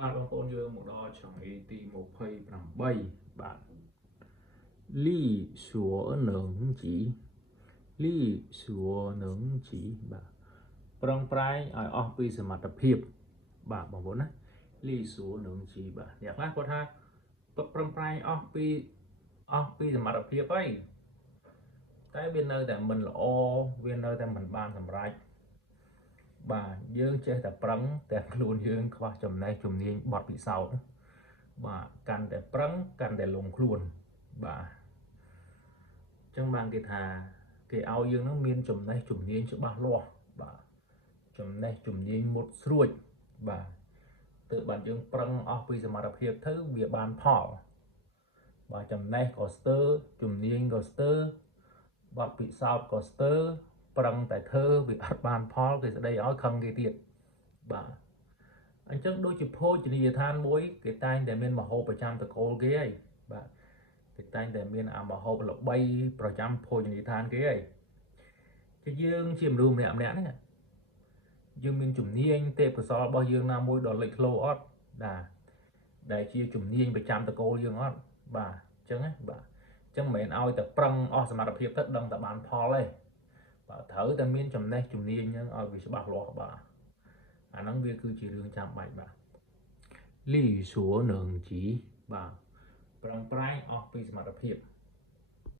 បាទបងប្អូនយើងមកដល់ឆ្លើយទី28បាទលីសួរនឹងជីលីសួរនឹងជីបាទប្រឹងប្រែងឲ្យអស់ពីសមត្ថភាពបាទបងប្អូនណាលីសួរនឹងជីបាទអ្នកខ្លះគាត់ថាប្រឹងប្រែងអស់ពីសមត្ថភាពហើយតែវានៅតែមិនល្អវានៅតែមិនបានសម្រេចបាទយើងចេះតែប្រឹងតែខ្លួនយើងខ្វះចំណេះជំនាញបទពិសោធន៍បាទកាន់តែប្រឹងកាន់តែលំខ្លួនបាទអញ្ចឹងបានគេថាគេឲ្យយើងនឹងមានចំណេះជំនាញច្បាស់លាស់បាទចំណេះជំនាញមុតស្រួចបាទទើបបានយើងប្រឹងអស់ពីសមត្ថភាពទៅវាបានផលបាទចំណេះក៏ស្ទើរជំនាញក៏ស្ទើរបទពិសោធន៍ក៏ស្ទើរប្រឹងតែធ្វើវាអត់បានផលគេស្ដីឲ្យខឹងគេទៀតបាទអញ្ចឹងដូចជាភោជនីយដ្ឋានមួយគេតែងតែមានម្ហូបប្រចាំតកូលគេហើយបាទគេតែងតែមានអាម្ហូបល្បីប្រចាំភោជនីយដ្ឋានគេហើយជាយើងជាមនុស្សម្នាក់នេះយើងមានជំនាញទេពកោសល្យរបស់យើងណាមួយដល់លេចធ្លោអត់ដែលជាជំនាញប្រចាំតកូលយើងអត់បាទអញ្ចឹងណាបាទអញ្ចឹងមិនមែនឲ្យតែប្រឹងអស់សមត្ថភាពទៅដឹងតែបានផលទេបាទត្រូវតែមានចំណេះជំនាញហ្នឹងឲ្យវាច្បាស់លាស់បាទអាហ្នឹងវាគឺជារឿងចាំបាច់បាទលីសួរនឹងជីបាទប្រឹងប្រែងអស់ពីសមត្ថភាព